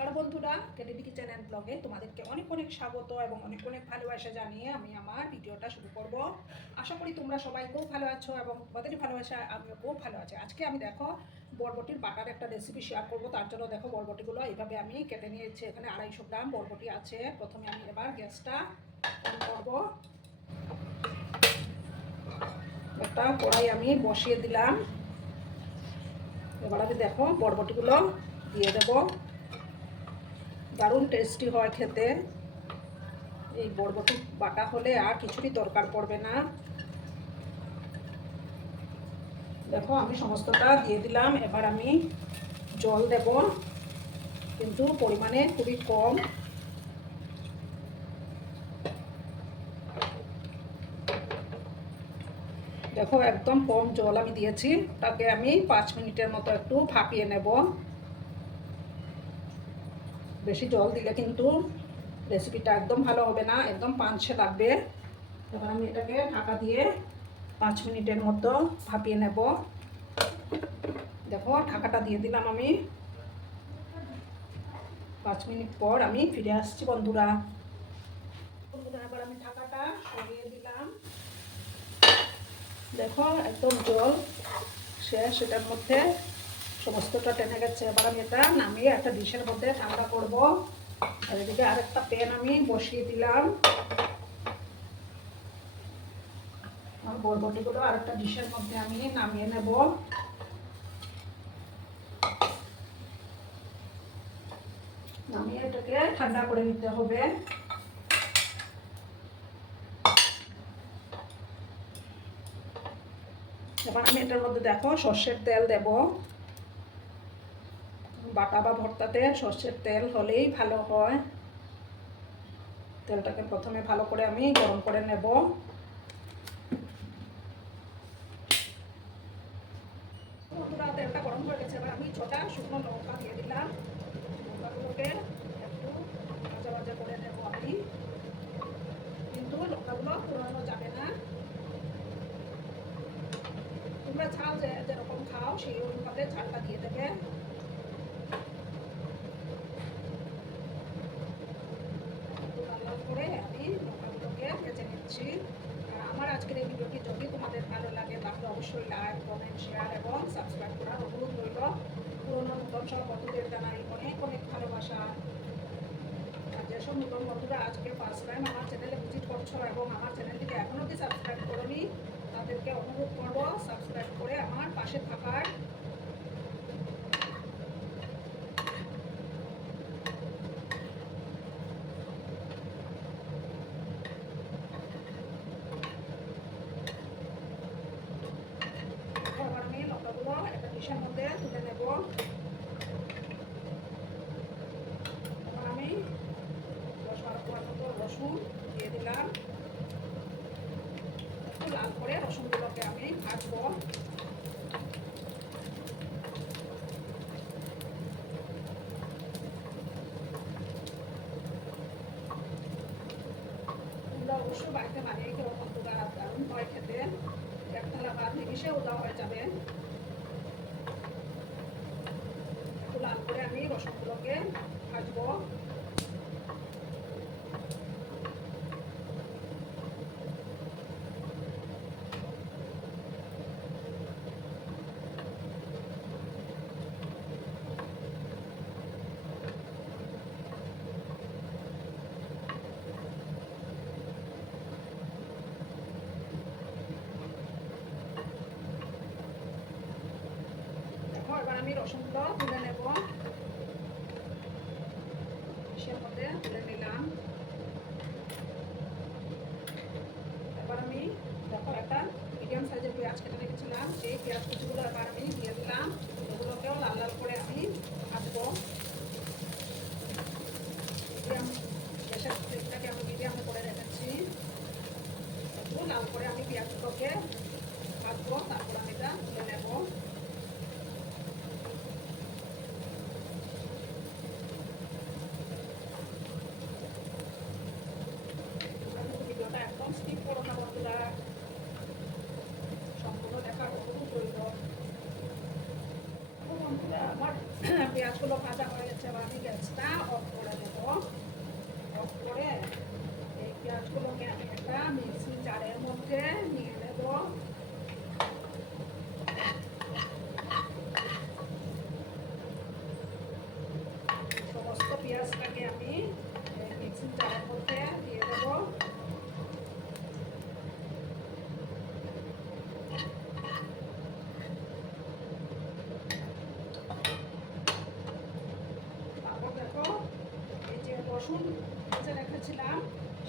আর বন্ধুরা, কেডিডিকি চ্যানেল ব্লগে তোমাদেরকে অনেক অনেক স্বাগত এবং অনেক অনেক ভালোবাসা জানিয়ে আমি আমার ভিডিওটা শুরু করব। আশা করি তোমরা সবাই খুব ভালো আছো এবং তোমাদেরই ভালোবাসা আমিও খুব ভালো আছি। আজকে আমি দেখো বরবটির বাটার একটা রেসিপি শেয়ার করব। তার জন্য দেখো বরবটিগুলো এইভাবে আমি কেটে নিয়েছি। এখানে 250 গ্রাম বরবটি আছে। প্রথমে আমি এবার গ্যাসটা অন করব। একটা কড়াই আমি বসিয়ে দিলাম। এবার আমি দেখো বরবটিগুলো দিয়ে দেবো। দারুণ টেস্টি হয় খেতে। এই বরবটি বাটা হলে আর কিছুরই দরকার পড়বে না। দেখো আমি সমস্তটা দিয়ে দিলাম। এবার আমি জল দেব, কিন্তু পরিমাণে খুবই কম। দেখো একদম কম জল আমি দিয়েছি। তাকে আমি 5 মিনিটের মতো একটু ভাপিয়ে নেব। বেশি জল দিলে কিন্তু রেসিপিটা একদম ভালো হবে না, একদম পানসে লাগবে। এবার আমি এটাকে ঢাকা দিয়ে 5 মিনিটের মতো ভাপিয়ে নেব। দেখো ঢাকাটা দিয়ে দিলাম আমি। 5 মিনিট পর আমি ফিরে আসছি বন্ধুরা। এবার আমি ঢাকাটা সরিয়ে দিলাম। দেখো একদম জল শেষ, এটার মধ্যে সমস্তটা টেনে গেছে। এবার আমি এটা নামিয়ে একটা ডিশের মধ্যে ঠান্ডা করব। আর এদিকে আরেকটা প্যান আমি বসিয়ে দিলাম। বরবটিগুলো আরেকটা ডিশের মধ্যে আমি নামিয়ে নেব। নামিয়ে এটাকে ঠান্ডা করে নিতে হবে। এবার আমি এটার মধ্যে দেখো সর্ষের তেল দেব। বাটা বা ভর্তাতে সর্ষের তেল হলেই ভালো হয়। তেলটাকে প্রথমে ভালো করে আমি গরম করে নেব। তেলটা গরম হয়ে গেছে। এবার আমি 6টা শুকনো লঙ্কা দিয়ে দিলাম। লঙ্কাগুলোকে একটু ভাজা ভাজা করে নেব আমি, কিন্তু লঙ্কাগুলো পোড়ানো যাবে না। তোমরা ঝাল যেরকম খাও সেই অনুপাতে ঝালটা দিয়ে দেবে। করে আমি লঙ্কাগুলোকে ভেজে নিচ্ছি। আর আমার আজকের এই ভিডিওটি যদি তোমাদের ভালো লাগে তাহলে অবশ্যই লাইক, কমেন্ট, শেয়ার এবং সাবস্ক্রাইব করার অনুরোধ রইল। পুরোনো নতুন সব বন্ধুদের জানাই অনেক অনেক ভালোবাসা। আর যেসব নতুন বন্ধুরা আজকে ফার্স্ট টাইম আমার চ্যানেলে ভিজিট করছো এবং আমার চ্যানেলটিকে এখনও কি সাবস্ক্রাইব করোনি, তাদেরকে অনুরোধ করবো সাবস্ক্রাইব করে আমার পাশে থাকার। এবার আমি লঙ্কাগুলো একটা ডিশের মধ্যে তুলে নেব। এবার আমি 10-12 কোয়া মতো রসুন দিয়ে দিলাম। একটু লাল করে রসুনগুলোকে আমি ভাজবো। তোমরা অবশ্যই বাড়িতে বানিয়ে খেলো বন্ধুরা, দারুণ হয় খেতে। এক থালা ভাত নিমিশেও দেওয়া হয়ে যাবে। একটু লাল করে আমি রসুনগুলোকে ভাজবো। দেখো এবার আমি রসুনগুলো তুলে নেব। ডিশের মধ্যে তুলে নিলাম। এবার আমি দেখো একটা মিডিয়াম সাইজের পেঁয়াজ কেটে রেখেছিলাম, সেই পেঁয়াজ কুচিগুলো এবার আমি দিয়ে দিলাম। এগুলোকেও লাল লাল করে আমি ভাজবো। মিডিয়াম গ্যাসের ফ্লেমটাকে আমি মিডিয়ামে করে রেখেছি। একটু লাল করে আমি পেঁয়াজগুলোকে ভাজবো, তারপর আমি এটা তুলে নেব। রসুন ভেজে রেখেছিলাম,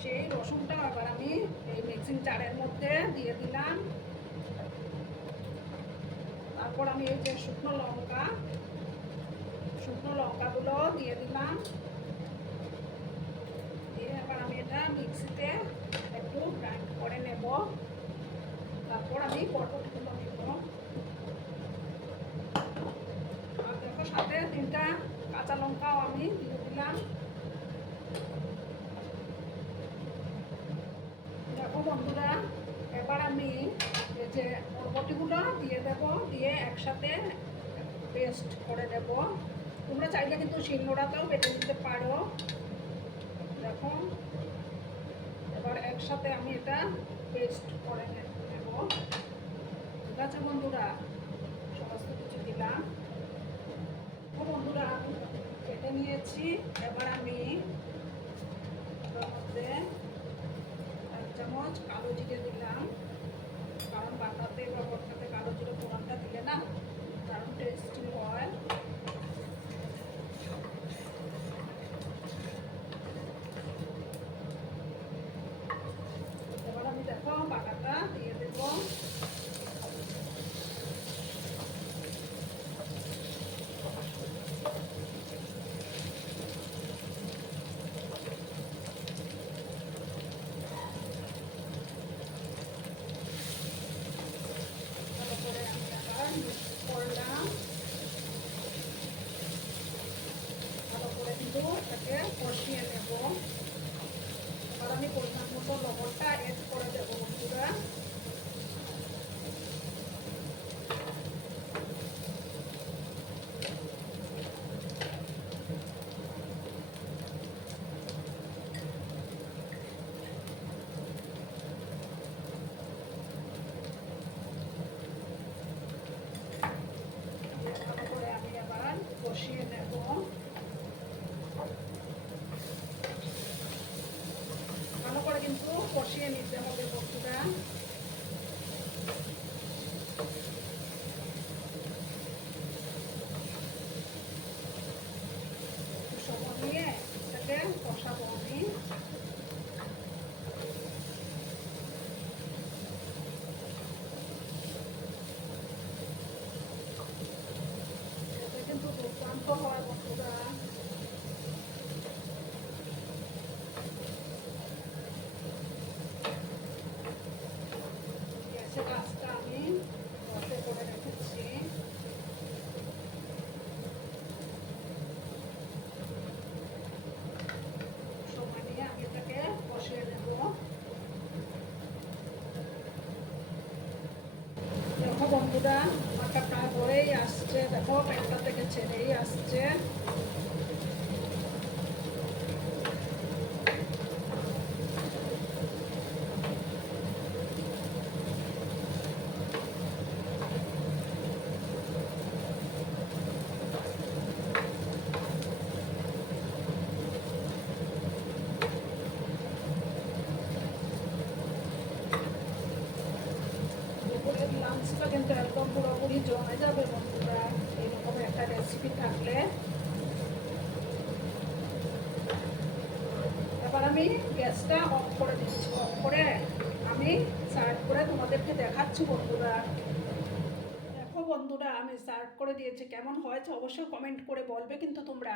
সেই রসুনটা এবার আমি এই মিক্সিং জারের মধ্যে দিয়ে দিলাম। তারপর আমি এই যে শুকনো লঙ্কাগুলো দিয়ে দিলাম, দিয়ে এবার আমি এটা মিক্সিতে একটু গ্রাইন্ড করে নেব। তারপর আমি বরবটিগুলো দিব, আর দেখো সাথে 3টা কাঁচা লঙ্কাও আমি দিয়ে দিলাম। দেখো বন্ধুরা, এবার আমি এই যে বরবটিগুলো দিয়ে দেব, দিয়ে একসাথে পেস্ট করে দেব। তোমরা চাইলে কিন্তু শিলনোড়াতেও বেটে নিতে পারো। দেখো এবার একসাথে আমি এটা পেস্ট করে নেব। ঠিক আছে বন্ধুরা, সমস্ত কিছু দিলাম। বন্ধুরা আমি কেটে নিয়েছি। এবার আমি ওর মধ্যে 1 চামচ কালো জিরে দিলাম, কারণ বাটাতে বা ভর্তাতে কালো জিরে ফোড়নটা দিলে না দারুণ টেস্টি হয়। এবার আমি দেখো বাটাটা দিয়ে দেবো। তারপরে আমি আবার মিক্স করলাম, ভালো করে কিন্তু এটাকে কষিয়ে নেব। এবার আমি পরিমাণ মতো লবণটা এড করে দেবো বন্ধুরা। ভালো করে আমি আবার কষিয়ে নেব। ভালো করে কিন্তু কষিয়ে নিতে হবে বন্ধুরা। সময় নিয়ে এটাকে কষাবো আমি। এটা কিন্তু দুর্দান্ত হয় বন্ধুরা। গ্যাসের আঁচটা আমি বন্ধ করে রেখেছি। সময় নিয়ে আমি এটাকে কষিয়ে নেব। দেখো বন্ধুরা, আমারটা প্রায় হয়েই আসছে। দেখো প্যানটা থেকে ছেড়েই আসছে। দুপুরের লাঞ্চটা কিন্তু একদম পুরোপুরি জমে যাবে বন্ধুরা এইরকম একটা রেসিপি থাকলে। এবার আমি গ্যাসটা অফ করে দিচ্ছি। অফ করে আমি সার্ভ করে তোমাদেরকে দেখাচ্ছি বন্ধুরা। দেখো বন্ধুরা, আমি সার্ভ করে দিয়েছি। কেমন হয়েছে অবশ্যই কমেন্ট করে বলবে কিন্তু তোমরা।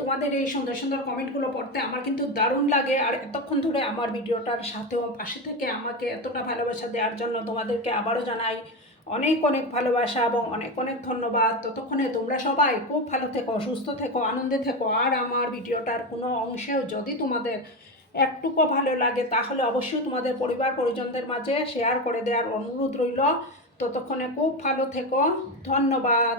তোমাদের এই সুন্দর সুন্দর কমেন্টগুলো পড়তে আমার কিন্তু দারুণ লাগে। আর এতক্ষণ ধরে আমার ভিডিওটার সাথেও পাশে থেকে আমাকে এতটা ভালোবাসা দেওয়ার জন্য তোমাদেরকে আবারও জানাই অনেক অনেক ভালোবাসা এবং অনেক অনেক ধন্যবাদ। ততক্ষণে তোমরা সবাই খুব ভালো থেকো, সুস্থ থেকো, আনন্দে থেকো। আর আমার ভিডিওটার কোনো অংশেও যদি তোমাদের একটুকু ভালো লাগে তাহলে অবশ্যই তোমাদের পরিবার পরিজনদের মাঝে শেয়ার করে দেওয়ার অনুরোধ রইল। ততক্ষণে খুব ভালো থেকো। ধন্যবাদ।